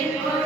Thank you.